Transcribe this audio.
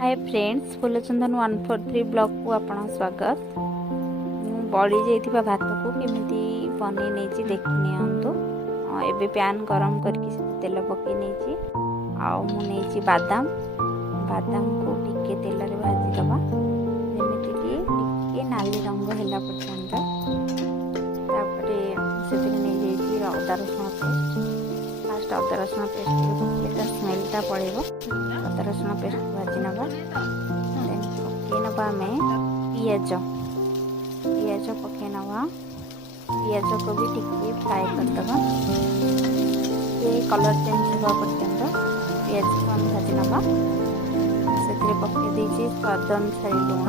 Hi friends, फुलचंदन 143 blog को आपन स्वागत। बड़ी जाइथिबा भात को केमिति बनै नेछि देखि नियंतु। एबे पैन गरम करके तेल पके नेछि आ मु नेछि बादाम को टिके तेल रे भाजी दबा जेमिति कि टिके नाली रंग हैला पर्यंत। तापरे सेतिके नै जेछि अदा रसुण पेस्ट। फास्ट अदा रसुण पेस्ट के पकेटा स्मेलटा पड़ेबो। अदा रसुण पेस्ट भाजी नवा देन पके नवा में पियाज पके नवा। पियाज को भी टिके फ्राई कर दबा। ये कलर चेंज होगा पर्यंत पियाज को हम भाजी नवा। से पके दीजिए स्वाद अनुसार लुण